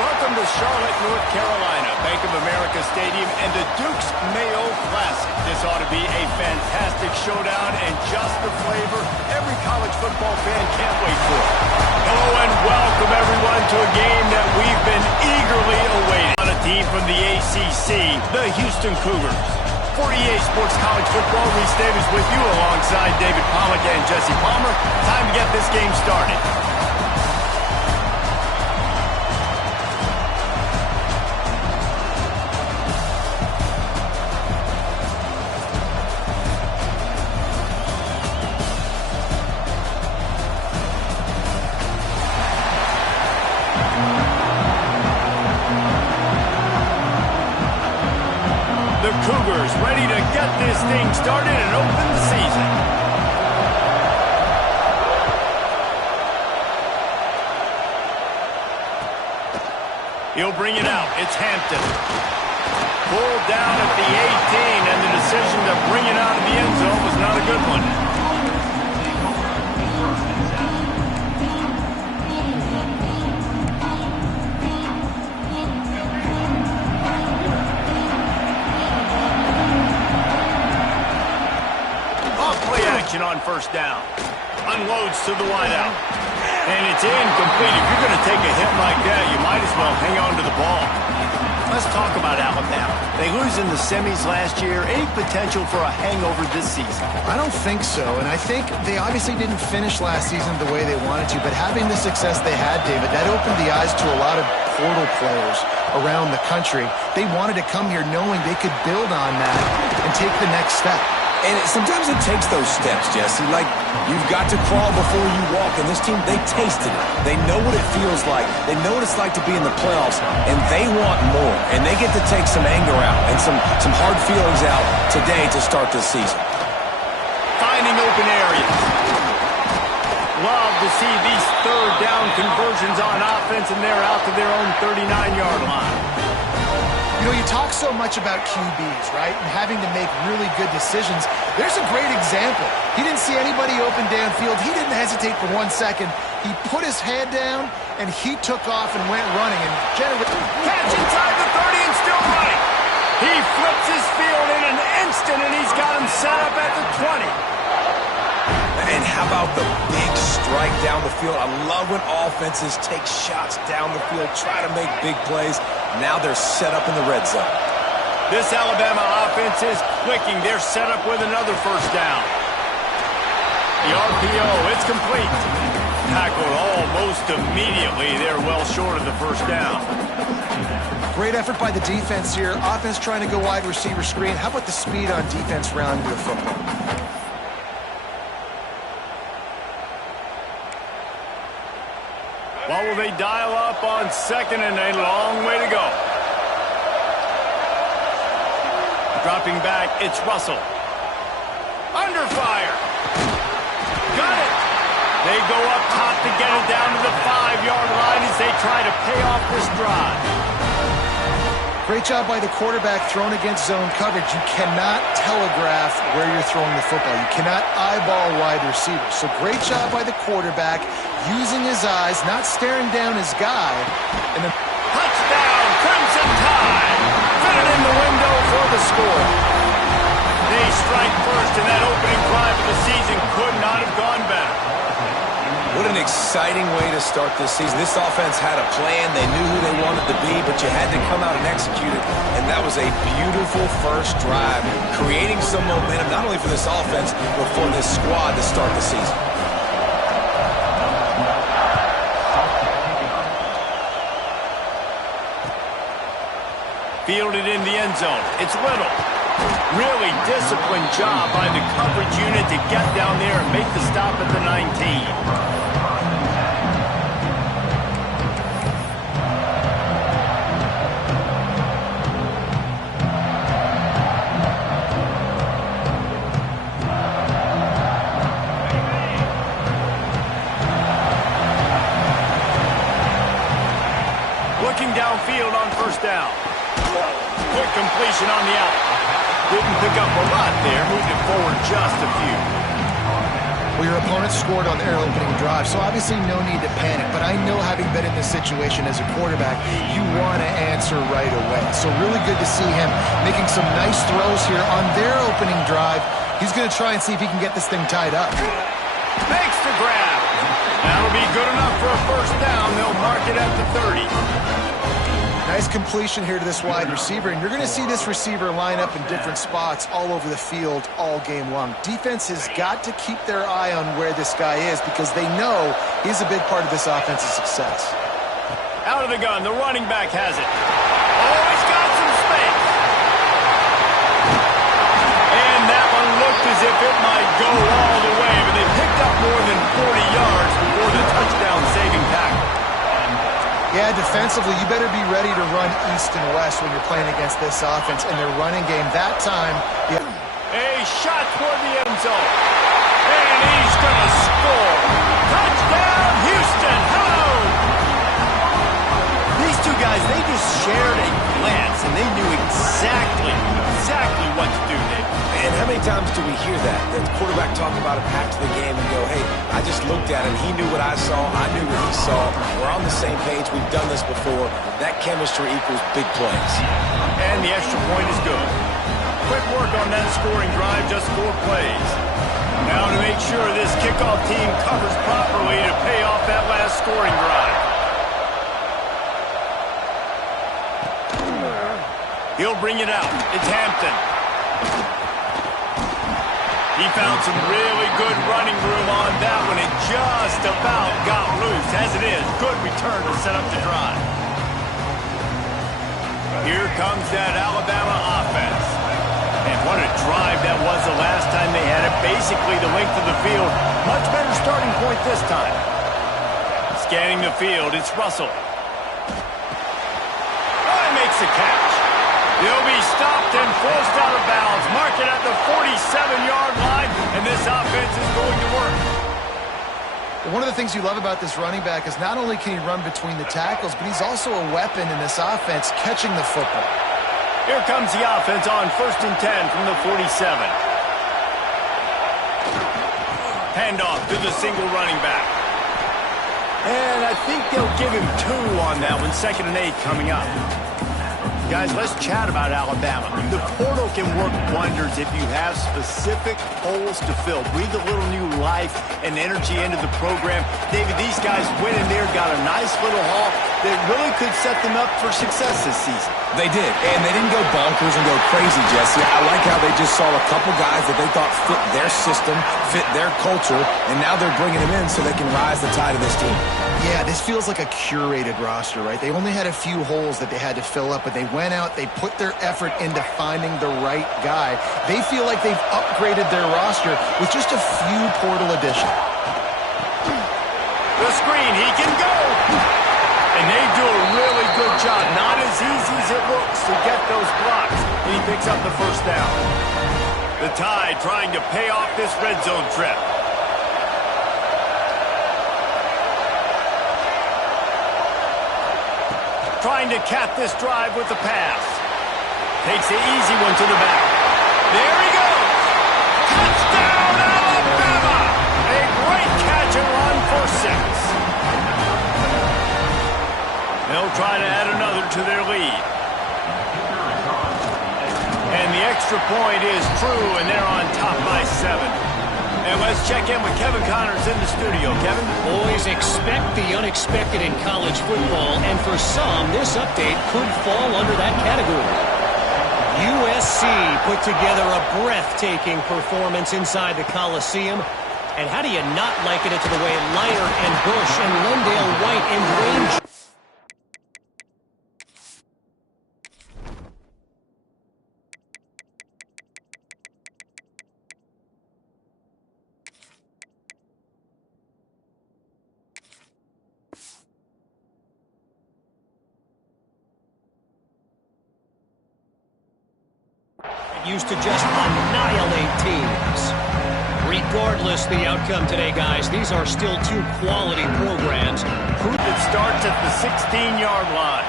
Welcome to Charlotte, North Carolina, Bank of America Stadium, and the Duke's Mayo Classic. This ought to be a fantastic showdown and just the flavor every college football fan can't wait for. Hello and welcome, everyone, to a game that we've been eagerly awaiting. On a team from the ACC, the Houston Cougars. 48 Sports College Football, Reese Davis with you alongside David Pollack and Jesse Palmer. Time to get this game started. The Cougars ready to get this thing started and open the season. He'll bring it out. It's Hampton. Pulled down at the 18, and the decision to bring it out of the end zone was not a good one. On first down. Unloads to the wideout. And it's incomplete. If you're going to take a hit like that, you might as well hang on to the ball. Let's talk about Alabama. They lose in the semis last year. Any potential for a hangover this season? I don't think so, and I think they obviously didn't finish last season the way they wanted to, but having the success they had, David, that opened the eyes to a lot of portal players around the country. They wanted to come here knowing they could build on that and take the next step. And sometimes it takes those steps, Jesse. Like, you've got to crawl before you walk. And this team, they tasted it. They know what it feels like. They know what it's like to be in the playoffs. And they want more. And they get to take some anger out and some hard feelings out today to start this season. Finding open areas. Love to see these third down conversions on offense, and they're out to their own 39-yard line. You know, you talk so much about QBs, right, and having to make really good decisions. There's a great example. He didn't see anybody open downfield. He didn't hesitate for 1 second. He put his head down, and he took off and went running. And catch inside the 30 and still running. He flips his field in an instant, and he's got him set up at the 20. And how about the big strike down the field? I love when offenses take shots down the field, try to make big plays. Now they're set up in the red zone. This Alabama offense is clicking. They're set up with another first down. The RPO, it's complete. Tackled almost immediately. They're well short of the first down. Great effort by the defense here. Offense trying to go wide receiver screen. How about the speed on defense rounding the football? What will they dial up on second and a long way to go? Dropping back, it's Russell. Under fire. Got it. They go up top to get it down to the 5-yard line as they try to pay off this drive. Great job by the quarterback thrown against zone coverage. You cannot telegraph where you're throwing the football. You cannot eyeball wide receivers. So great job by the quarterback using his eyes, not staring down his guy. And then touchdown, Crimson Tide. Fit it in the window for the score. They strike first, and that opening drive of the season could not have gone better. What an exciting way to start this season. This offense had a plan. They knew who they wanted to be, but you had to come out and execute it. And that was a beautiful first drive, creating some momentum, not only for this offense, but for this squad to start the season. Fielded in the end zone. It's Little. Really disciplined job by the coverage unit to get down there and make the stop at the 19. Looking downfield on first down. Quick completion on the out. Didn't pick up a lot there. Moved it forward just a few. Well, your opponent scored on their opening drive, so obviously no need to panic. But I know, having been in this situation as a quarterback, you want to answer right away. So really good to see him making some nice throws here on their opening drive. He's going to try and see if he can get this thing tied up. Makes the grab. That'll be good enough for a first down. They'll mark it at the 30. Nice completion here to this wide receiver, and you're going to see this receiver line up in different spots all over the field all game long. Defense has got to keep their eye on where this guy is because they know he's a big part of this offense's success. Out of the gun, the running back has it. Oh, he's got some space. And that one looked as if it might go all the way, but they picked up more than 40 yards before the touchdown-saving tackle. Yeah, defensively, you better be ready to run east and west when you're playing against this offense and their running game. That time, a shot toward the end zone. And he's going to score. Touchdown, Houston. Hello. These two guys, they just shared a glance, and they knew exactly what to do, Dave. And how many times do we hear that? The quarterback talk about it after the game and go, hey, I just looked at him. He knew what I saw. I knew what he saw. We're on the same page. We've done this before. That chemistry equals big plays. And the extra point is good. Quick work on that scoring drive, just 4 plays. Now to make sure this kickoff team covers properly to pay off that last scoring drive. He'll bring it out. It's Hampton. He found some really good running room on that one. It just about got loose. As it is, good return to set up the drive. Here comes that Alabama offense. And what a drive that was the last time they had it. Basically the length of the field. Much better starting point this time. Scanning the field, it's Russell. Oh, he makes a catch. He'll be stopped and forced out of bounds. Mark it at the 47-yard line, and this offense is going to work. One of the things you love about this running back is not only can he run between the tackles, but he's also a weapon in this offense catching the football. Here comes the offense on 1st and 10 from the 47. Handoff to the single running back. And I think they'll give him 2 on that one. 2nd and 8 coming up. Guys, let's chat about Alabama. The portal can work wonders if you have specific holes to fill. Breathe a little new life and energy into the program. David, these guys went in there, got a nice little haul that really could set them up for success this season. They did, and they didn't go bonkers and go crazy, Jesse. I like how they just saw a couple guys that they thought fit their system, fit their culture, and now they're bringing them in so they can rise the tide of this team. Yeah, this feels like a curated roster, right? They only had a few holes that they had to fill up, but they went out, they put their effort into finding the right guy. They feel like they've upgraded their roster with just a few portal additions. The screen, he can go! And they do a really good job. Not as easy as it looks to get those blocks. And he picks up the first down. The Tide trying to pay off this red zone trip. Trying to cap this drive with the pass. Takes the easy one to the back. There he goes! Touchdown, Alabama! A great catch and run for 6. They'll try to add another to their lead. And the extra point is true, and they're on top by 7. And let's check in with Kevin Connors in the studio. Kevin? Boys, expect the unexpected in college football, and for some, this update could fall under that category. USC put together a breathtaking performance inside the Coliseum. And how do you not liken it to the way Leiter and Bush and Lendale White and Dwayne... used to just annihilate teams. Regardless the outcome today, guys, these are still 2 quality programs. It starts at the 16-yard line.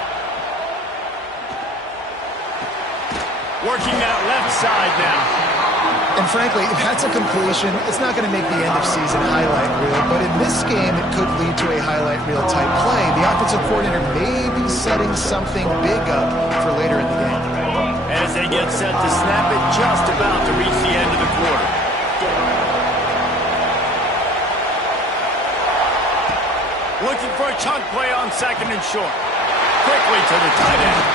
Working that left side now. And frankly, if that's a completion, it's not going to make the end-of-season highlight reel. But in this game, it could lead to a highlight reel-type play. The offensive coordinator may be setting something big up for later in the game. As they get set to snap it, just about to reach the end of the quarter. Looking for a chunk play on second and short. Quickly to the tight end.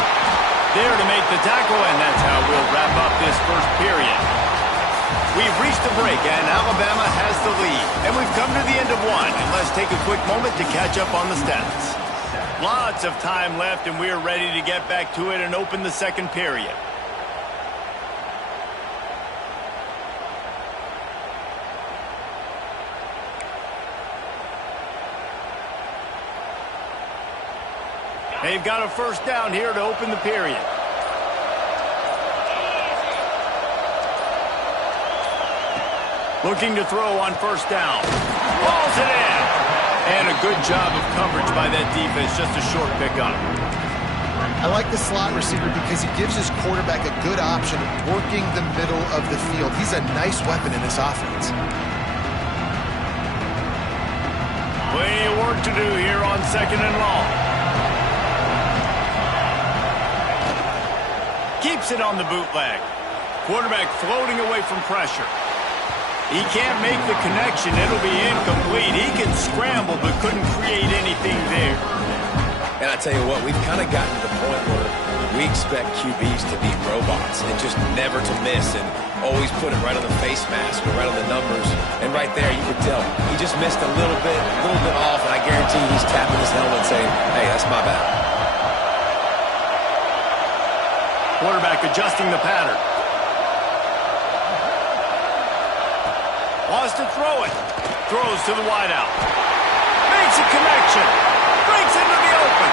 There to make the tackle, and that's how we'll wrap up this first period. We've reached the break, and Alabama has the lead. And we've come to the end of one. And let's take a quick moment to catch up on the stats. Lots of time left, and we're ready to get back to it and open the second period. They've got a first down here to open the period. Looking to throw on first down. Balls it in. And a good job of coverage by that defense. Just a short pickup. I like the slot receiver because he gives his quarterback a good option of working the middle of the field. He's a nice weapon in this offense. Plenty of work to do here on second and long. Keeps it on the bootleg. Quarterback floating away from pressure. He can't make the connection. It'll be incomplete. He can scramble, but couldn't create anything there. And I tell you what, we've kind of gotten to the point where we expect QBs to be robots and just never to miss and always put it right on the face mask or right on the numbers. And right there, you could tell he just missed a little bit off, and I guarantee he's tapping his helmet saying, hey, that's my bad. Quarterback adjusting the pattern. Wants to throw it. Throws to the wideout. Makes a connection. Breaks into the open.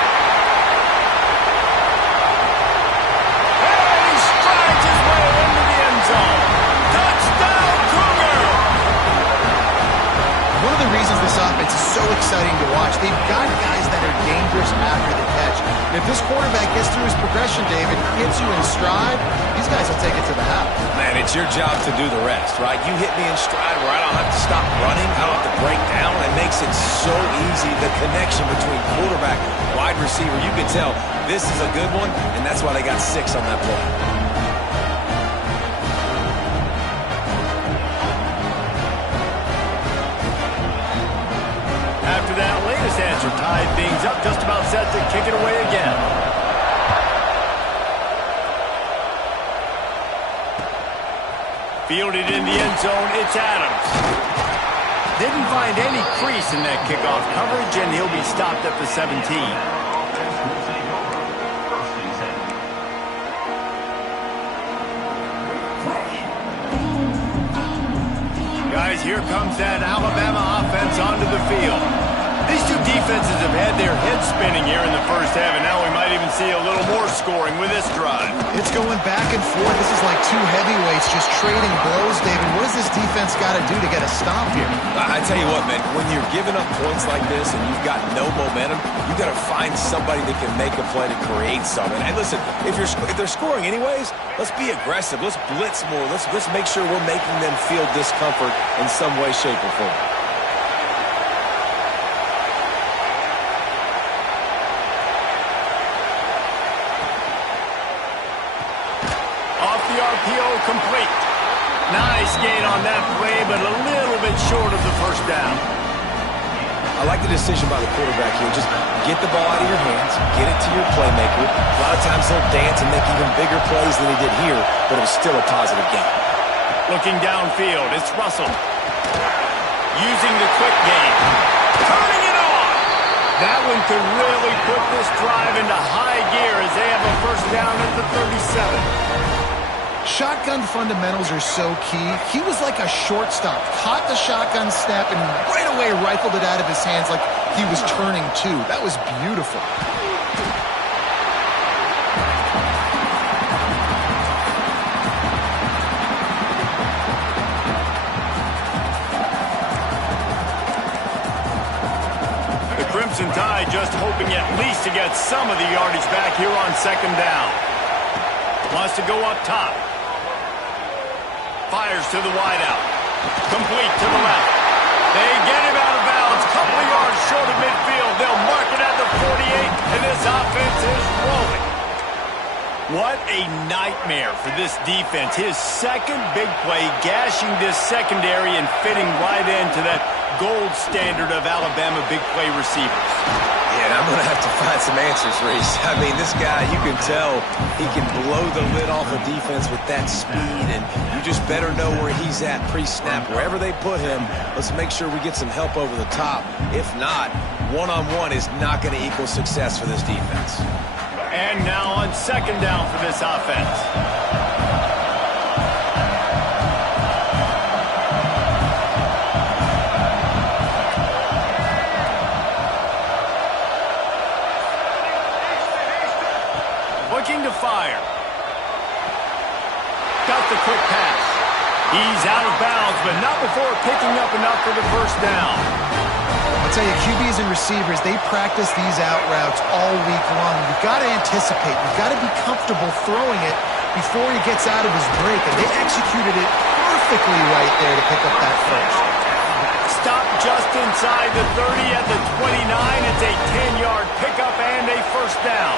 And he strides his way into the end zone. Touchdown, Cougar! One of the reasons this offense is so exciting to watch, they've got guys that are dangerous after the catch. And if this quarterback gets through his progression, David, hits you in stride, these guys will take it to the house. Man, it's your job to do the rest, right? You hit me in stride where I don't have to stop running, I don't have to break down. It makes it so easy, the connection between quarterback, wide receiver. You can tell this is a good one, and that's why they got 6 on that play. After that latest answer tied things up, just about set to kick it away again. Fielded in the end zone, it's Adams. Didn't find any crease in that kickoff coverage, and he'll be stopped at the 17. Guys, here comes that Alabama offense onto the field. These two defenses have had their heads spinning here in the first half, and now we might even see a little more scoring with this drive. It's going back and forth. This is like two heavyweights just trading blows, David. What does this defense got to do to get a stop here? I tell you what, man, when you're giving up points like this and you've got no momentum, you got to find somebody that can make a play to create something. And listen, if they're scoring anyways, let's be aggressive. Let's blitz more. Let's make sure we're making them feel discomfort in some way, shape, or form. Complete. Nice gain on that play, but a little bit short of the first down. I like the decision by the quarterback here. Just get the ball out of your hands, get it to your playmaker. A lot of times he'll dance and make even bigger plays than he did here, but it was still a positive game. Looking downfield, it's Russell. Using the quick game. Turning it on! That one could really put this drive into high gear as they have a first down at the 37. Shotgun fundamentals are so key. He was like a shortstop, caught the shotgun snap, and right away rifled it out of his hands like he was turning two. That was beautiful. The Crimson Tide just hoping at least to get some of the yardage back here on second down. Wants to go up top. Fires to the wideout. Complete to the left. They get him out of bounds. Couple of yards short of midfield. They'll mark it at the 48, and this offense is rolling. What a nightmare for this defense. His second big play, gashing this secondary and fitting right into that gold standard of Alabama big play receivers. Yeah, and I'm going to have to find some answers, Reese. I mean, this guy, you can tell he can blow the lid off a defense with that speed, and you just better know where he's at pre-snap. Wherever they put him, let's make sure we get some help over the top. If not, one-on-one is not going to equal success for this defense. And now on second down for this offense. Looking to fire. Got the quick pass. He's out of bounds, but not before picking up enough for the first down. I'll tell you, QBs and receivers, they practice these out routes all week long. You've got to anticipate. You've got to be comfortable throwing it before he gets out of his break, and they executed it perfectly right there to pick up that first. Stop just inside the 30 at the 29. It's a 10-yard pickup and a first down.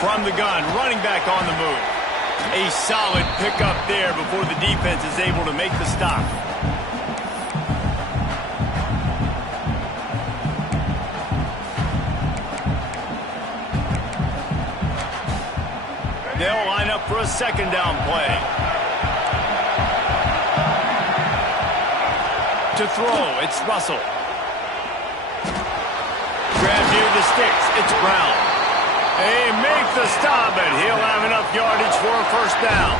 From the gun, running back on the move. A solid pickup there before the defense is able to make the stop. They'll line up for a second down play. To throw, it's Russell. Grab near the sticks, it's Brown. They make the stop, and he'll have enough yardage for a first down.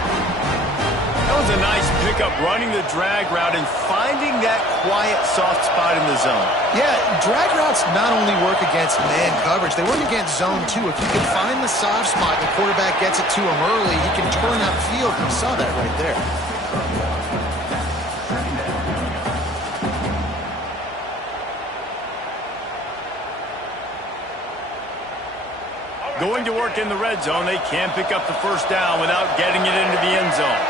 That was a nice pickup, running the drag route and finding that quiet, soft spot in the zone. Yeah, drag routes not only work against man coverage, they work against zone too. If you can find the soft spot and the quarterback gets it to him early, he can turn upfield. You saw that right there. Going to work in the red zone, they can't pick up the first down without getting it into the end zone.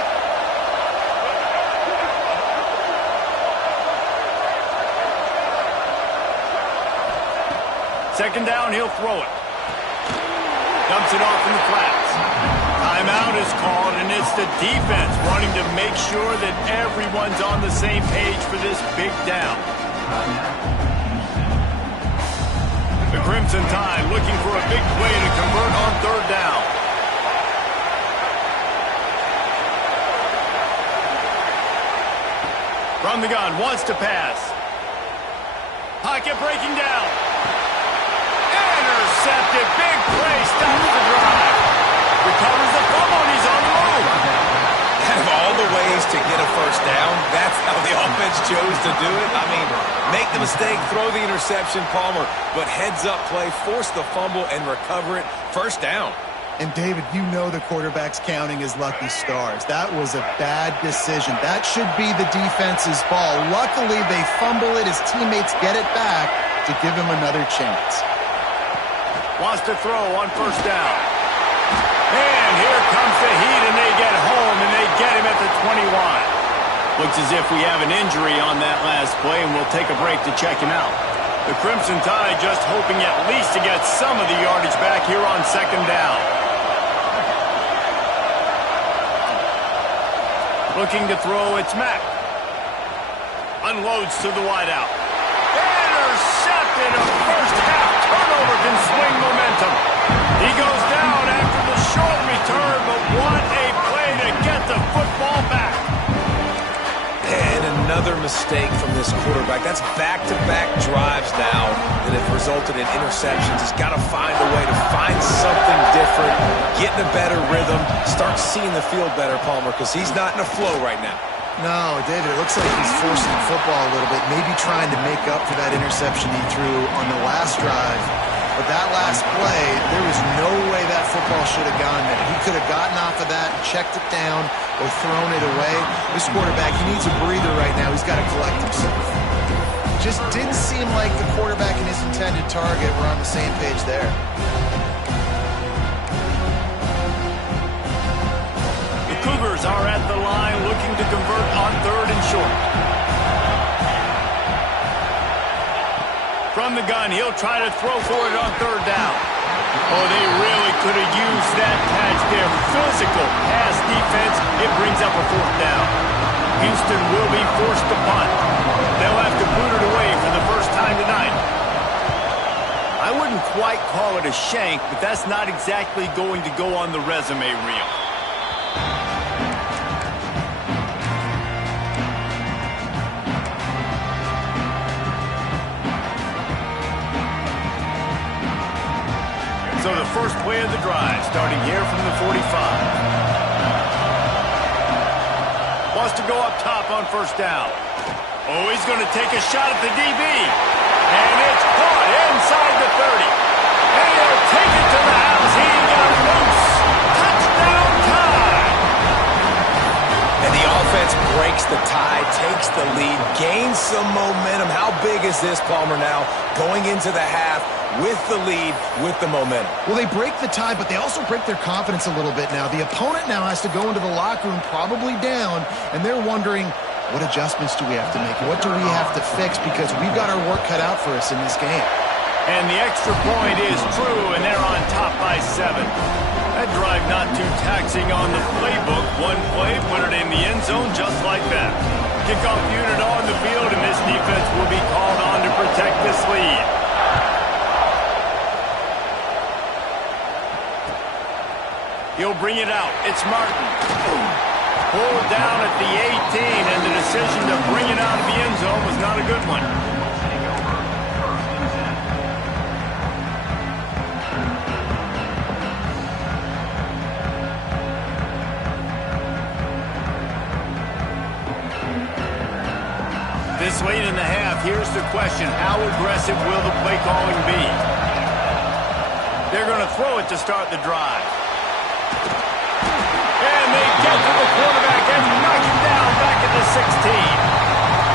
Second down, he'll throw it. Dumps it off in the flats. Timeout is called, and it's the defense wanting to make sure that everyone's on the same page for this big down. The Crimson Tide looking for a big play to convert on third down. From the gun, wants to pass. Pocket breaking down. Intercepted, big play, stops the drive. Recovers the fumble, and he's on the move. Out of all the ways to get a first down, that's how the offense chose to do it. I mean, make the mistake, throw the interception, Palmer, but heads-up play, force the fumble, and recover it. First down. And, David, you know the quarterback's counting his lucky stars. That was a bad decision. That should be the defense's ball. Luckily, they fumble it. His teammates get it back to give him another chance. Wants to throw on first down. And here comes the heat, and they get home, and they get him at the 21. Looks as if we have an injury on that last play, and we'll take a break to check him out. The Crimson Tide just hoping at least to get some of the yardage back here on second down. Looking to throw, it's Mack. Unloads to the wideout. Intercepted, a first half turnover can swing momentum. He goes down after the short return, but what a play to get the football back. And another mistake from this quarterback. That's back-to-back drives now that have resulted in interceptions. He's got to find a way to find something different, get in a better rhythm, start seeing the field better, Palmer, because he's not in a flow right now. No, David, it looks like he's forcing the football a little bit, maybe trying to make up for that interception he threw on the last drive. But that last play, there was no way that football should have gone there. He could have gotten off of that, checked it down, or thrown it away. This quarterback, he needs a breather right now. He's got to collect himself. Just didn't seem like the quarterback and his intended target were on the same page there. The Cougars are at the line looking to convert on 3rd and short. From the gun, he'll try to throw for it on 3rd down. Oh, they really could have used that catch there. Physical pass defense. It brings up a 4th down. Houston will be forced to punt. They'll have to boot it away for the first time tonight. I wouldn't quite call it a shank, but that's not exactly going to go on the resume reel. So the first play of the drive, starting here from the 45. Wants to go up top on 1st down. Oh, he's going to take a shot at the DB. And it's caught inside the 30. And he'll take it to the house. He got loose. Touchdown tie. And the offense breaks the tie, takes the lead, gains some momentum. How big is this, Palmer, now? Going into the half with the lead, with the momentum. Well, they break the tie, but they also break their confidence a little bit now. The opponent now has to go into the locker room probably down, and they're wondering, what adjustments do we have to make? What do we have to fix? Because we've got our work cut out for us in this game. And the extra point is true, and they're on top by 7. That drive not too taxing on the playbook. One play, put it in the end zone just like that. Kickoff unit on the field, and this defense will be called on to protect this lead. He'll bring it out. It's Martin. Pulled down at the 18, and the decision to bring it out of the end zone was not a good one. This late in the half, here's the question. How aggressive will the play calling be? They're going to throw it to start the drive. And they get to the quarterback and knock him down back at the 16.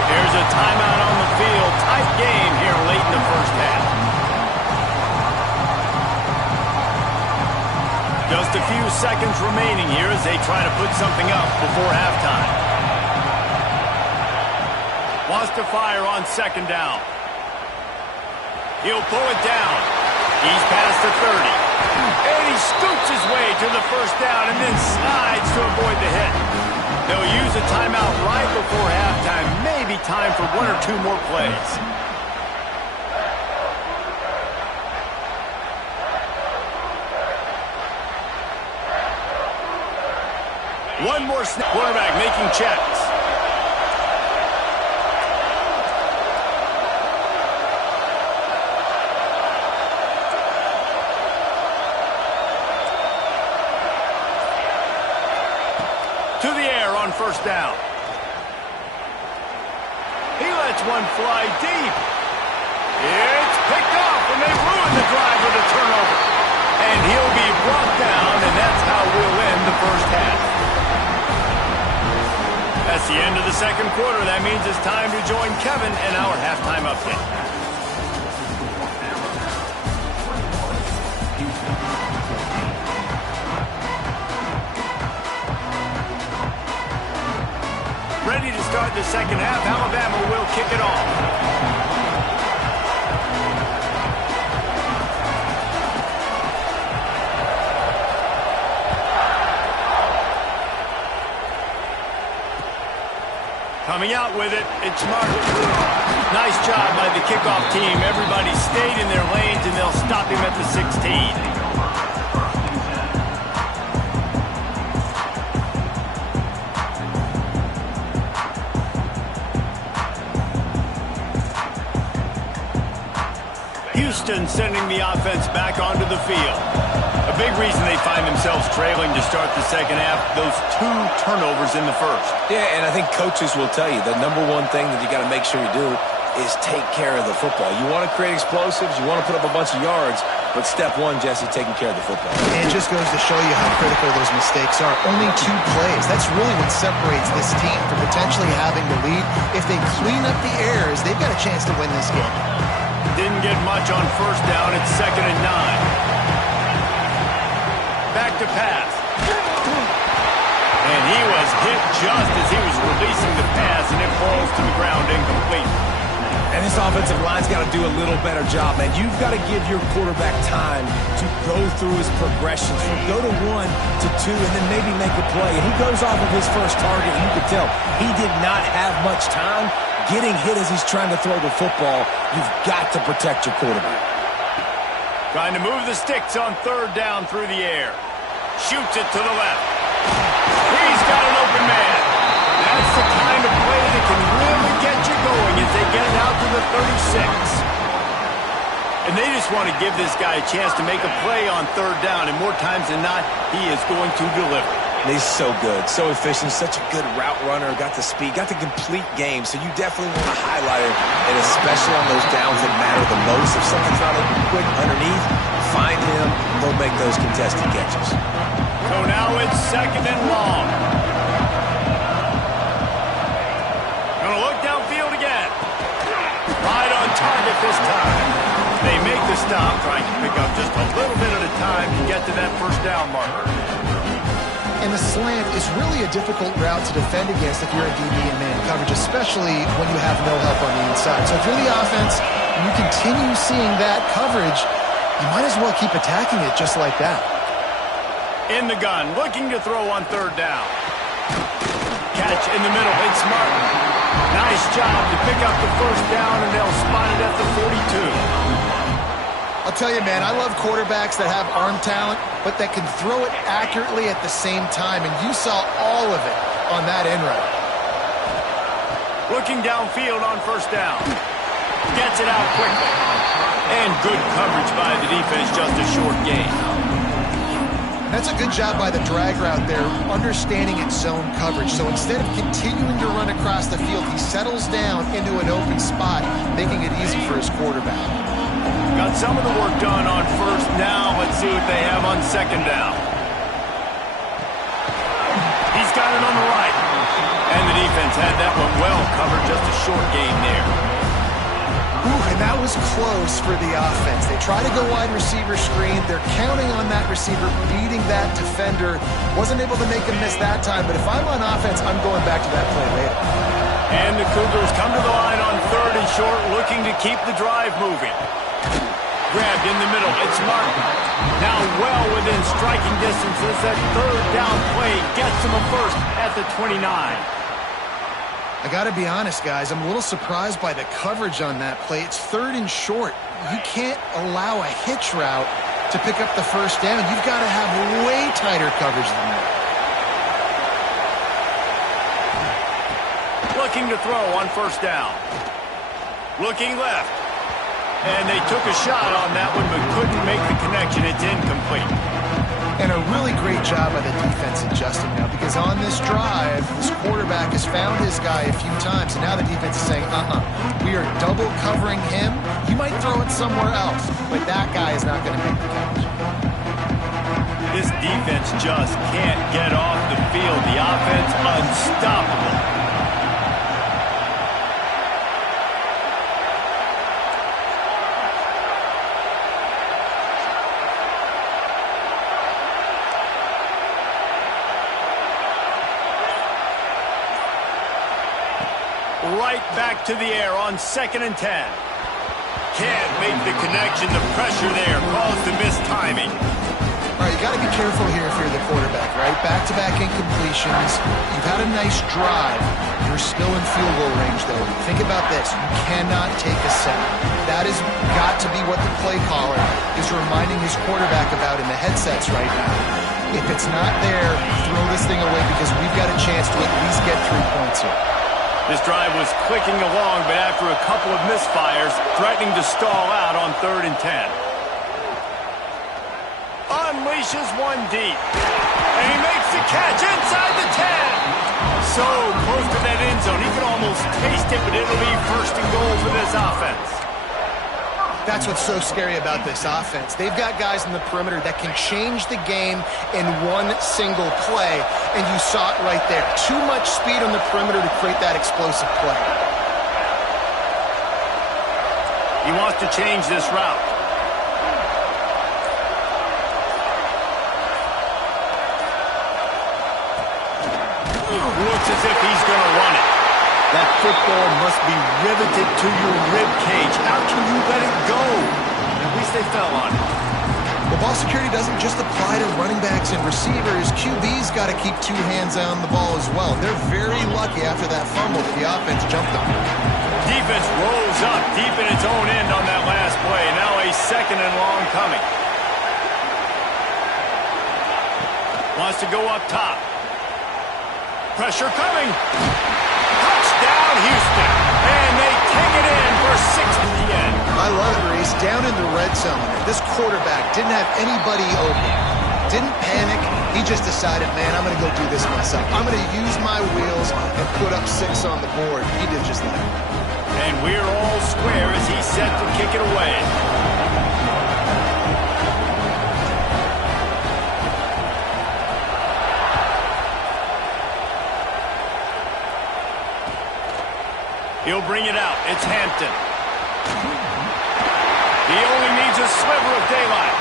There's a timeout on the field. Tight game here late in the first half. Just a few seconds remaining here as they try to put something up before halftime. Wants to fire on 2nd down. He'll pull it down. He's past the 30. And he scoots his way to the 1st down and then slides to avoid the hit. They'll use a timeout right before halftime. Maybe time for 1 or 2 more plays. One more snap. Quarterback making checks. To the air on 1st down. He lets one fly deep. It's picked off, and they ruin the drive with a turnover. And he'll be brought down, and that's how we'll end the first half. That's the end of the 2nd quarter. That means it's time to join Kevin in our halftime update. Ready to start the 2nd half. Alabama will kick it off. Coming out with it, it's Martin. Nice job by the kickoff team. Everybody stayed in their lanes, and they'll stop him at the 16. Houston sending the offense back onto the field. A big reason they find themselves trailing to start the 2nd half, those 2 turnovers in the 1st. Yeah, and I think coaches will tell you the number one thing that you got to make sure you do is take care of the football. You want to create explosives, you want to put up a bunch of yards, but step one, Jesse, taking care of the football. And it just goes to show you how critical those mistakes are. Only 2 plays. That's really what separates this team from potentially having the lead. If they clean up the errors, they've got a chance to win this game. Didn't get much on first down. It's 2nd and 9. Back to pass. And he was hit just as he was releasing the pass, and it falls to the ground incomplete. And this offensive line's got to do a little better job, man. You've got to give your quarterback time to go through his progressions. From go to 1 to 2 and then maybe make a play. And he goes off of his first target, and you can tell he did not have much time getting hit as he's trying to throw the football. You've got to protect your quarterback. Trying to move the sticks on 3rd down through the air. Shoots it to the left. He's got an open man. That's the kind of play that can really get you going as they get it out to the 36. And they just want to give this guy a chance to make a play on 3rd down, and more times than not, he is going to deliver. He's so good, so efficient, such a good route runner, got the speed, got the complete game, so you definitely want to highlight him, and especially on those downs that matter the most. If something's not open quick underneath, find him, he'll make those contested catches. So now it's 2nd and long. Gonna look downfield again. Right on target this time. They make the stop, trying to pick up just a little bit at a time to get to that first down marker. And the slant is really a difficult route to defend against if you're a DB in man coverage, especially when you have no help on the inside. So if you're the offense and you continue seeing that coverage, you might as well keep attacking it just like that. In the gun, looking to throw on 3rd down. Catch in the middle, it's Martin. Nice job to pick up the first down, and they'll spot it at the 42. I'll tell you, man, I love quarterbacks that have arm talent, but that can throw it accurately at the same time, and you saw all of it on that end route. Looking downfield on 1st down. Gets it out quickly. And good coverage by the defense, just a short gain. That's a good job by the drag route there, understanding its zone coverage. So instead of continuing to run across the field, he settles down into an open spot, making it easy for his quarterback. Got some of the work done on 1st. Now let's see what they have on 2nd down. He's got it on the right. And the defense had that one well covered, just a short gain there. Ooh, and that was close for the offense. They try to go wide receiver screen. They're counting on that receiver beating that defender. Wasn't able to make him miss that time, but if I'm on offense, I'm going back to that play later. And the Cougars come to the line on 3rd and short, looking to keep the drive moving. Grabbed in the middle, it's Martin. Now well within striking distance as that 3rd down play gets him a first at the 29. I got to be honest, guys. I'm a little surprised by the coverage on that play. It's 3rd and short. You can't allow a hitch route to pick up the first down. You've got to have way tighter coverage than that. Looking to throw on 1st down. Looking left. And they took a shot on that one, but couldn't make the connection. It's incomplete. And a really great job by the defense adjusting now, because on this drive, this quarterback has found his guy a few times, and now the defense is saying, we are double covering him. You might throw it somewhere else, but that guy is not going to make the catch. This defense just can't get off the field. The offense unstoppable. Right back to the air on 2nd and 10. Can't make the connection. The pressure there caused the missed timing. All right, you got to be careful here if you're the quarterback, right? Back-to-back incompletions. You've had a nice drive. You're still in field goal range, though. Think about this. You cannot take a sack. That has got to be what the play caller is reminding his quarterback about in the headsets right now. If it's not there, throw this thing away because we've got a chance to at least get 3 points here. This drive was clicking along, but after a couple of misfires, threatening to stall out on 3rd and 10. Unleashes one deep. And he makes the catch inside the 10. so close to that end zone. He can almost taste it, but it'll be first and goal for this offense. That's what's so scary about this offense. They've got guys in the perimeter that can change the game in one single play, and you saw it right there. Too much speed on the perimeter to create that explosive play. He wants to change this route. Looks as if he's going to run it. That football must be riveted to your rib cage. How can you let it go? At least they fell on it. Well, ball security doesn't just apply to running backs and receivers. QB's got to keep two hands on the ball as well. They're very lucky after that fumble that the offense jumped on. Defense rolls up deep in its own end on that last play. Now a second and long coming. Wants to go up top. Pressure coming. Touchdown, Houston. And they take it in for 6 in the end. I love it, Reese. Down in the red zone. This quarterback didn't have anybody open. Didn't panic. He just decided, man, I'm going to go do this myself. I'm going to use my wheels and put up 6 on the board. He did just that. And we're all square as he's set to kick it away. He'll bring it out. It's Hampton. He only needs a sliver of daylight.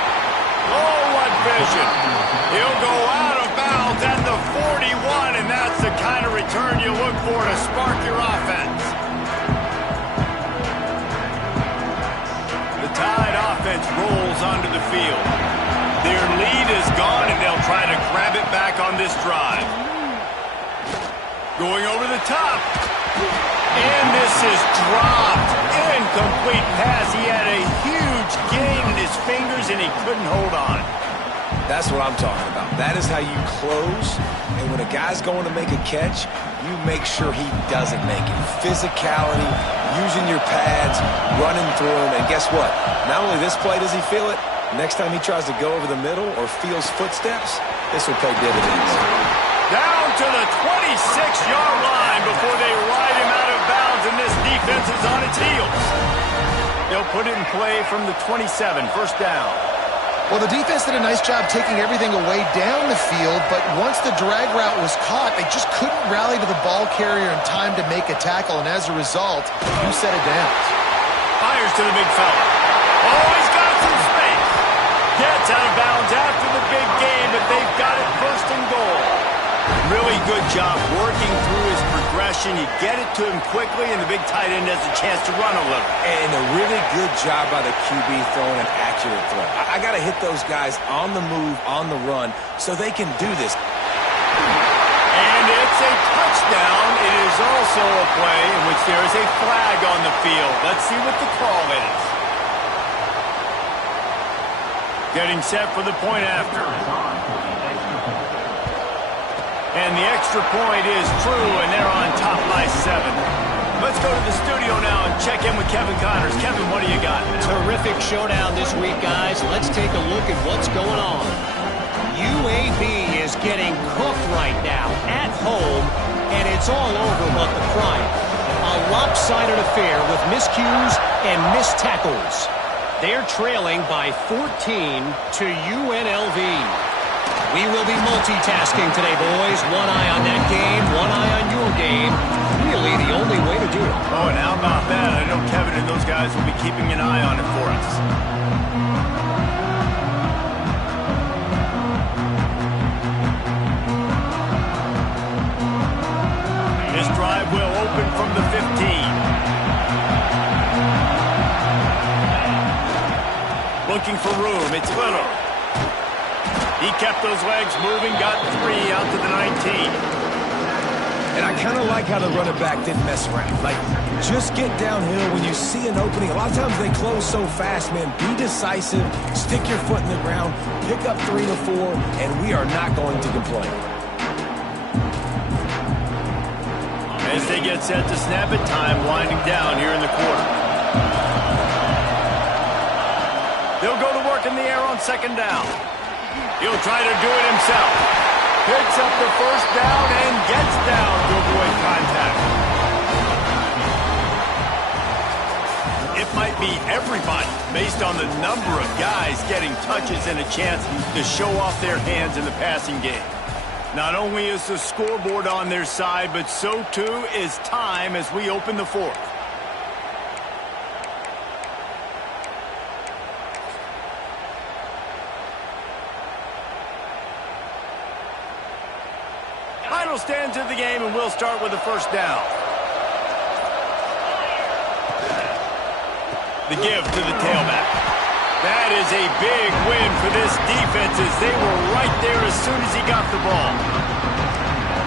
Oh, what vision. He'll go out of bounds at the 41, and that's the kind of return you look for to spark your offense. The Tide offense rolls onto the field. Their lead is gone, and they'll try to grab it back on this drive. Going over the top. And this is dropped. Incomplete pass. He had a huge gain in his fingers, and he couldn't hold on. That's what I'm talking about. That is how you close. And when a guy's going to make a catch, you make sure he doesn't make it. Physicality, using your pads, running through him. And guess what? Not only this play does he feel it, next time he tries to go over the middle or feels footsteps, this will pay dividends. Down to the 26-yard line before they ride him out of bounds, and this defense is on its heels. They'll put it in play from the 27, first down. Well, the defense did a nice job taking everything away down the field, but once the drag route was caught, they just couldn't rally to the ball carrier in time to make a tackle, and as a result, you set it down. Fires to the big fella. Oh, he's got some space. Gets out of bounds after the big game, but they've got it first and goal. Really good job working through his progression. You get it to him quickly, and the big tight end has a chance to run a little. And a really good job by the QB throwing an accurate throw. I got to hit those guys on the move, on the run, so they can do this. And it's a touchdown. It is also a play in which there is a flag on the field. Let's see what the call is. Getting set for the point after. And the extra point is true, and they're on top by 7. Let's go to the studio now and check in with Kevin Connors. Kevin, what do you got? Terrific showdown this week, guys. Let's take a look at what's going on. UAB is getting cooked right now at home, and it's all over but the crying. A lopsided affair with miscues and missed tackles. They're trailing by 14 to UNLV. We will be multitasking today, boys. One eye on that game, one eye on your game. Really the only way to do it. Oh, and how about that? I know Kevin and those guys will be keeping an eye on it for us. This drive will open from the 15. Looking for room. It's Little. He kept those legs moving, got 3 out to the 19. And I kind of like how the running back didn't mess around. Like, just get downhill when you see an opening. A lot of times they close so fast, man. Be decisive, stick your foot in the ground, pick up 3 to 4, and we are not going to complain. As they get set to snap it, time winding down here in the quarter. They'll go to work in the air on second down. He'll try to do it himself. Picks up the first down and gets down to avoid contact. It might be everybody based on the number of guys getting touches and a chance to show off their hands in the passing game. Not only is the scoreboard on their side, but so too is time as we open the fourth. Final stands of the game, and we'll start with the first down. The give to the tailback. That is a big win for this defense as they were right there as soon as he got the ball.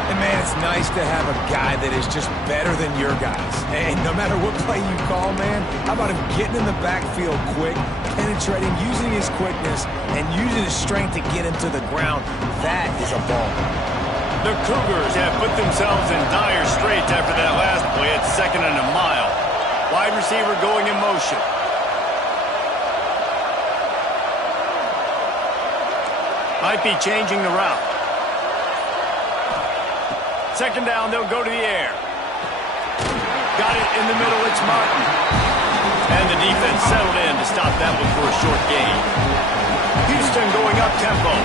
And, man, it's nice to have a guy that is just better than your guys. And no matter what play you call, man, how about him getting in the backfield quick, penetrating, using his quickness, and using his strength to get him to the ground. That is a ball. The Cougars have put themselves in dire straits after that last play at 2nd and a mile. Wide receiver going in motion. Might be changing the route. 2nd down, they'll go to the air. Got it in the middle, it's Martin. And the defense settled in to stop that one for a short gain. Houston going up tempo.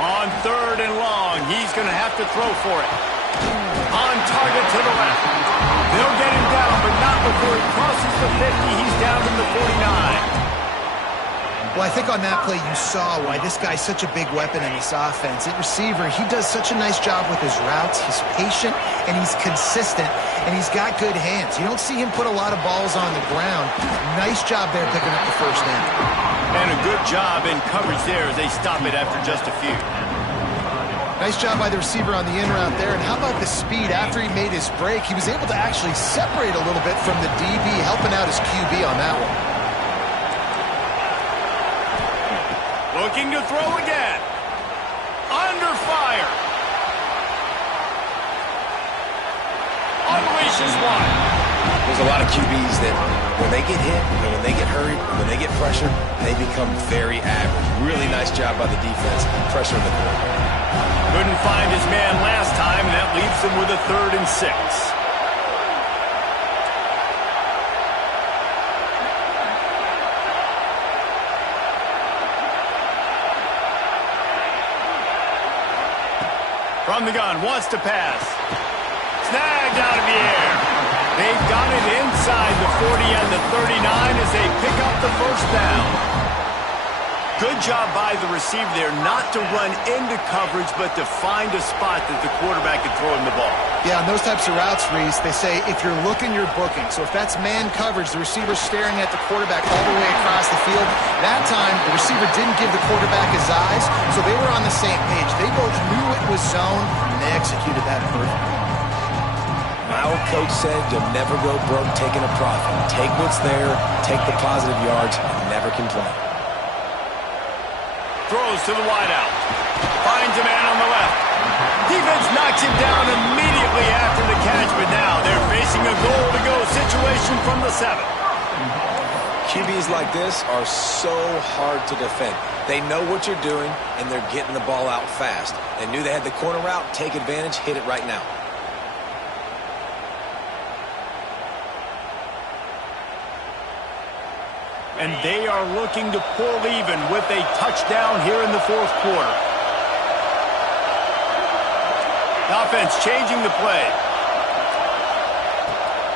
On 3rd and long, he's going to have to throw for it. On target to the left. They'll get him down, but not before he crosses the 50. He's down to the 49. Well, I think on that play you saw why this guy's such a big weapon in this offense. At receiver, he does such a nice job with his routes. He's patient, and he's consistent, and he's got good hands. You don't see him put a lot of balls on the ground. Nice job there picking up the first down. And a good job in coverage there as they stop it after just a few. Nice job by the receiver on the in route there. And how about the speed? After he made his break, he was able to actually separate a little bit from the DB, helping out his QB on that one. Looking to throw again. Under fire. Unleashes one. There's a lot of QBs that when they get hit, when they get hurried, when they get pressured, they become very average. Really nice job by the defense, pressuring the quarterback. Couldn't find his man last time, and that leaves him with a 3rd and 6. From the gun, wants to pass. Snagged out of the air. They've got it inside the 40 and the 39 as they pick up the first down. Good job by the receiver there not to run into coverage, but to find a spot that the quarterback can throw him the ball. Yeah, on those types of routes, Reese, they say if you're looking, you're booking. So if that's man coverage, the receiver's staring at the quarterback all the way across the field. That time, the receiver didn't give the quarterback his eyes, so they were on the same page. They both knew it was zone, and they executed that perfectly. My old coach said you'll never go broke taking a profit. Take what's there, take the positive yards, and never complain. Throws to the wideout. Finds a man on the left. Defense knocks him down immediately after the catch, but now they're facing a goal-to-go situation from the 7. QBs like this are so hard to defend. They know what you're doing, and they're getting the ball out fast. They knew they had the corner route. Take advantage. Hit it right now. And they are looking to pull even with a touchdown here in the 4th quarter. The offense changing the play.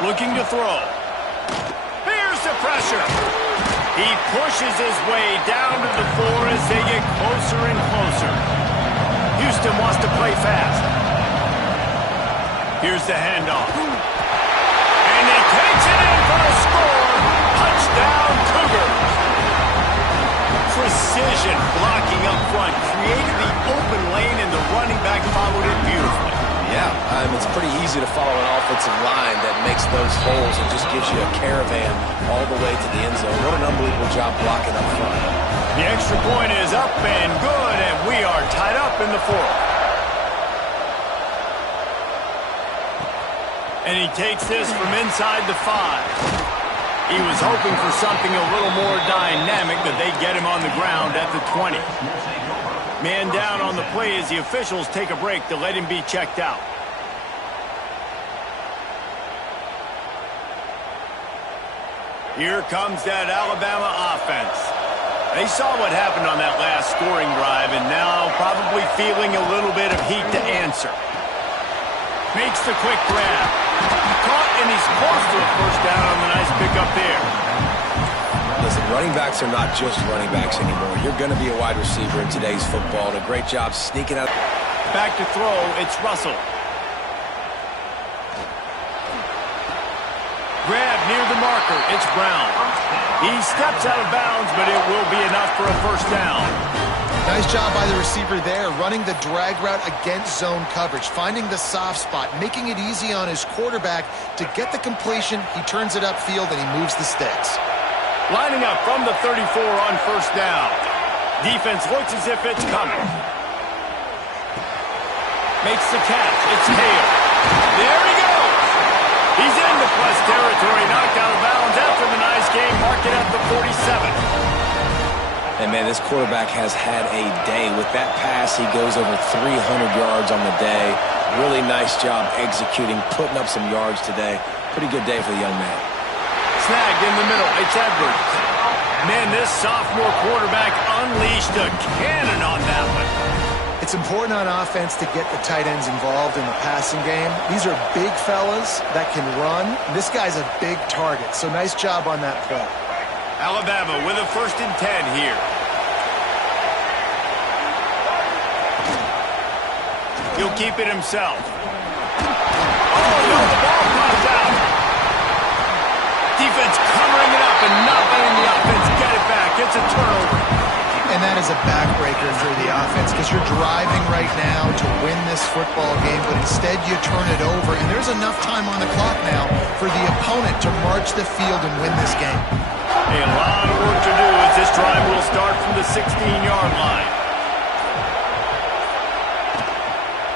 Looking to throw. Here's the pressure. He pushes his way down to the 4 as they get closer and closer. Houston wants to play fast. Here's the handoff. And he takes it in for a score. Touchdown, Cougars. Precision blocking up front created the open lane, and the running back followed it beautifully. Yeah, it's pretty easy to follow an offensive line that makes those holes and just gives you a caravan all the way to the end zone. What an unbelievable job blocking up front. The extra point is up and good, and we are tied up in the 4th. And he takes this from inside the 5. He was hoping for something a little more dynamic, that they'd get him on the ground at the 20. Man down on the play as the officials take a break to let him be checked out. Here comes that Alabama offense. They saw what happened on that last scoring drive, and now probably feeling a little bit of heat to answer. Makes the quick grab. Caught, and he's close to a first down on the nice pickup there. Listen, running backs are not just running backs anymore. You're going to be a wide receiver in today's football. A great job sneaking out. Back to throw, it's Russell. Grab near the marker, it's Brown. He steps out of bounds, but it will be enough for a first down. Nice job by the receiver there, running the drag route against zone coverage, finding the soft spot, making it easy on his quarterback to get the completion. He turns it upfield, and he moves the sticks. Lining up from the 34 on first down. Defense looks as if it's coming. Makes the catch. It's Hale. There he goes. He's into plus territory, knocked out of bounds after the nice game, marked it at the 47. And, man, this quarterback has had a day. With that pass, he goes over 300 yards on the day. Really nice job executing, putting up some yards today. Pretty good day for the young man. Snagged in the middle. It's Edwards. Man, this sophomore quarterback unleashed a cannon on that one. It's important on offense to get the tight ends involved in the passing game. These are big fellas that can run. This guy's a big target, so nice job on that play. Alabama with a 1st and 10 here. He'll keep it himself. Oh, no, the ball popped out. Defense covering it up and not letting the offense get it back. It's a turnover. And that is a backbreaker for the offense, because you're driving right now to win this football game, but instead you turn it over, and there's enough time on the clock now for the opponent to march the field and win this game. A lot of work to do as this drive will start from the 16-yard line.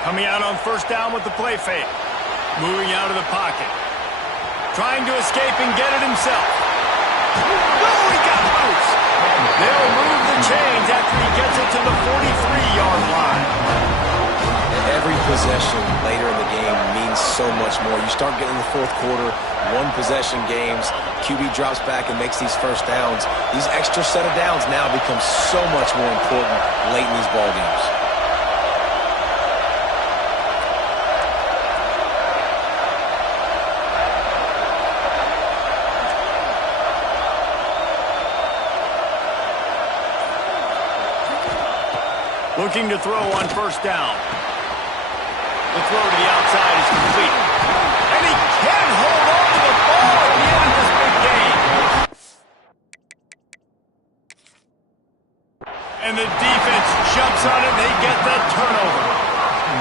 Coming out on first down with the play fake. Moving out of the pocket. Trying to escape and get it himself. Oh, he got loose. They'll move the chains after he gets it to the 43-yard line. Every possession later in the game means so much more. You start getting the fourth quarter, one-possession games, QB drops back and makes these first downs. These extra set of downs now become so much more important late in these ball games. Looking to throw on first down. The throw to the outside is complete. And he can hold on to the ball at the end of this big game. And the defense jumps on it, and they get the turnover.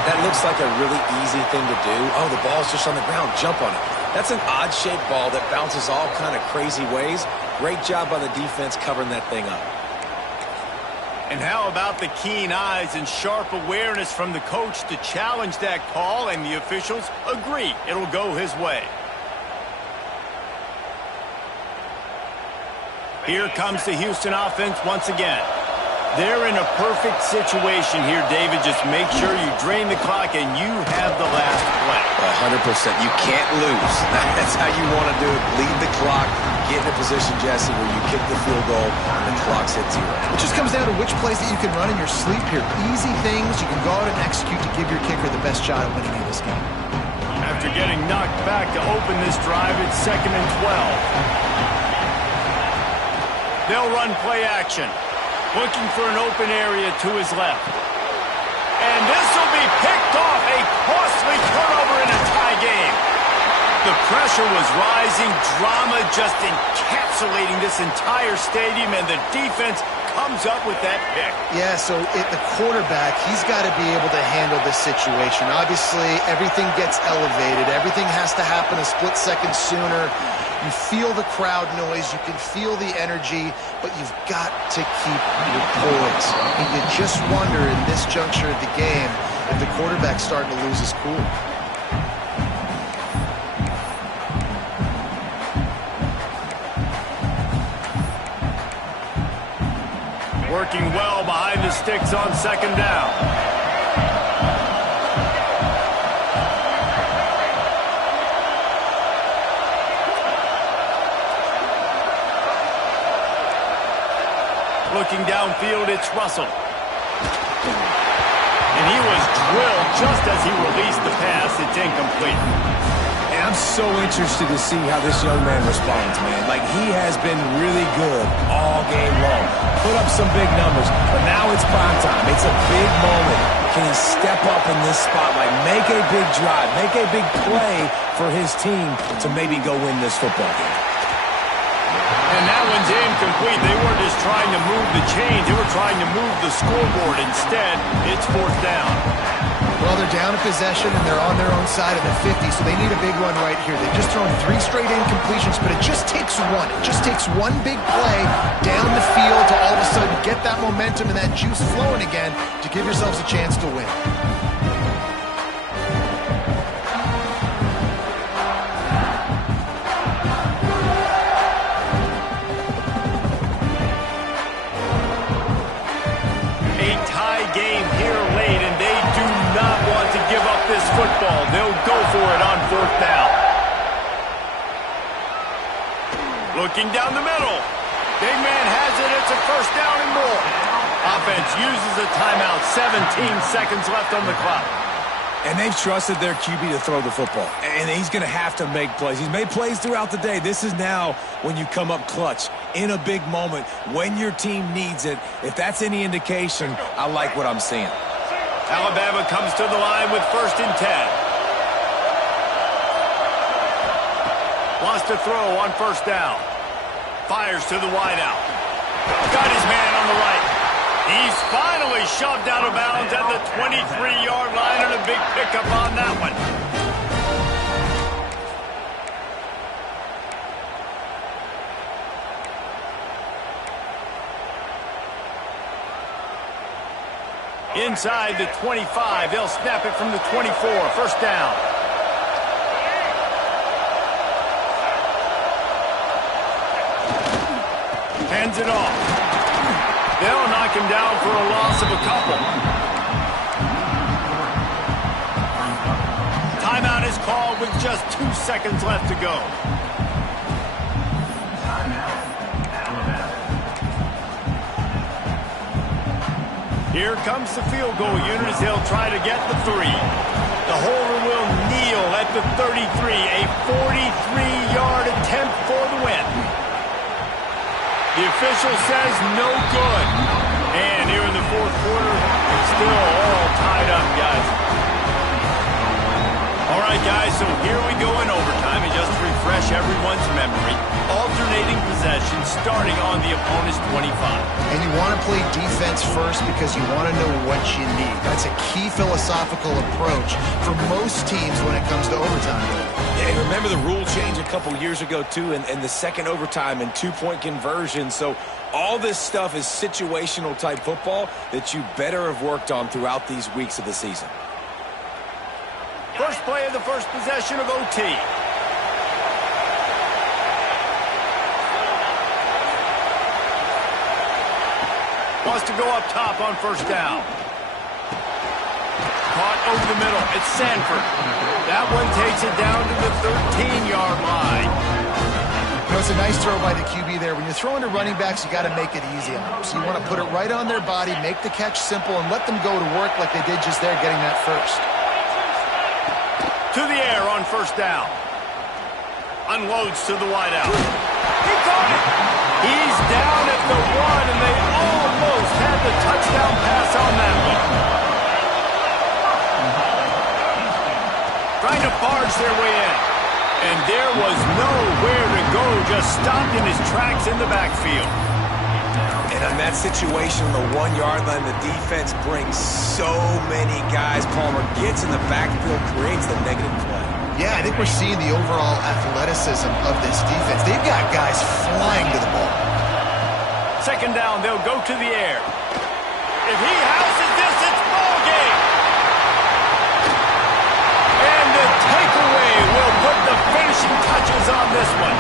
That looks like a really easy thing to do. Oh, the ball's just on the ground. Jump on it. That's an odd-shaped ball that bounces all kind of crazy ways. Great job by the defense covering that thing up. And how about the keen eyes and sharp awareness from the coach to challenge that call, and the officials agree it'll go his way. Here comes the Houston offense once again. They're in a perfect situation here, David. Just make sure you drain the clock and you have the last play. 100%. You can't lose. That's how you want to do it. Lead the clock. Get in a position, Jesse, where you kick the field goal and the clock's at 0. It just comes down to which plays that you can run in your sleep here. Easy things you can go out and execute to give your kicker the best shot at winning in this game. After getting knocked back to open this drive, it's 2nd and 12. They'll run play action. Looking for an open area to his left. And this will be picked off. A costly turnover in a tie game. The pressure was rising. Drama just encapsulating this entire stadium, and the defense comes up with that pick. Yeah, so the quarterback, he's got to be able to handle this situation. Obviously, everything gets elevated. Everything has to happen a split second sooner. You feel the crowd noise, you can feel the energy, but you've got to keep your poise. And you just wonder in this juncture of the game if the quarterback's starting to lose his cool. Working well behind the sticks on second down. Looking downfield, it's Russell. And he was drilled just as he released the pass. It's incomplete. And I'm so interested to see how this young man responds, man. Like, he has been really good all game long. Put up some big numbers, but now it's prime time. It's a big moment. Can he step up in this spotlight, make a big drive, make a big play for his team to maybe go win this football game? And that one's incomplete. They weren't just trying to move the chains. They were trying to move the scoreboard. Instead, it's fourth down. Well, they're down a possession, and they're on their own side of the 50, so they need a big run right here. They've just thrown 3 straight incompletions, but it just takes one. It just takes one big play down the field to all of a sudden get that momentum and that juice flowing again to give yourselves a chance to win. Football. They'll go for it on fourth down. Looking down the middle. Big man has it. It's a first down and more. Offense uses a timeout. 17 seconds left on the clock. And they've trusted their QB to throw the football. And he's going to have to make plays. He's made plays throughout the day. This is now when you come up clutch in a big moment when your team needs it. If that's any indication, I like what I'm seeing. Alabama comes to the line with 1st and 10. Wants to throw on first down. Fires to the wideout. Got his man on the right. He's finally shoved out of bounds at the 23-yard line, and a big pickup on that one. Inside the 25, they'll snap it from the 24, first down. Hands it off. They'll knock him down for a loss of a couple. Timeout is called with just 2 seconds left to go. Here comes the field goal unit as they'll try to get the 3. The holder will kneel at the 33, a 43-yard attempt for the win. The official says no good. And here in the fourth quarter, it's still all tied up, guys. All right, guys, so here we go in overtime. And just to refresh everyone's memory, alternating possession starting on the opponent's 25. And you want to play defense first because you want to know what you need. That's a key philosophical approach for most teams when it comes to overtime. Yeah, and remember the rule change a couple years ago, too, and the second overtime and 2-point conversion. So all this stuff is situational type football that you better have worked on throughout these weeks of the season. First play of the first possession of OT. Wants to go up top on first down. Caught over the middle. It's Sanford. That one takes it down to the 13-yard line. You know, it's a nice throw by the QB there. When you're throwing to running backs, you got to make it easy on them. So you want to put it right on their body, make the catch simple, and let them go to work like they did just there getting that first. To the air on first down. Unloads to the wideout. He caught it. He's down at the 1, and they almost had the touchdown pass on that one. Trying to barge their way in. And there was nowhere to go, just stopped in his tracks in the backfield. And on that situation, on the 1-yard line, the defense brings so many guys. Palmer gets in the backfield, creates the negative play. Yeah, I think we're seeing the overall athleticism of this defense. They've got guys flying to the ball. Second down, they'll go to the air. If he houses this, it's ball game. And the takeaway will put the finishing touches on this one.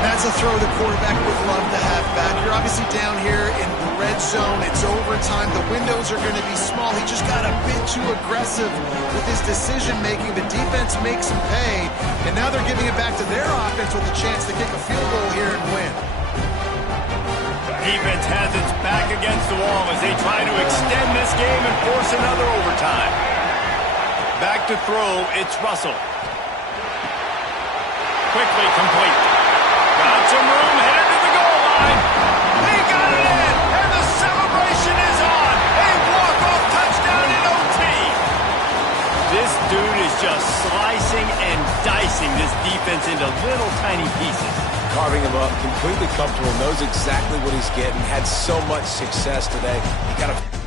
That's a throw the quarterback would love to have back. You're obviously down here in red zone. It's overtime. The windows are going to be small. He just got a bit too aggressive with his decision-making. The defense makes him pay, and now they're giving it back to their offense with a chance to kick a field goal here and win. Defense has its back against the wall as they try to extend this game and force another overtime. Back to throw, it's Russell. Quickly complete. Got some room, headed to the goal line. He got it in, and the celebration is on. A walk-off touchdown in OT. This dude is just slicing and dicing this defense into little tiny pieces. Carving him up, completely comfortable, knows exactly what he's getting, had so much success today. He got a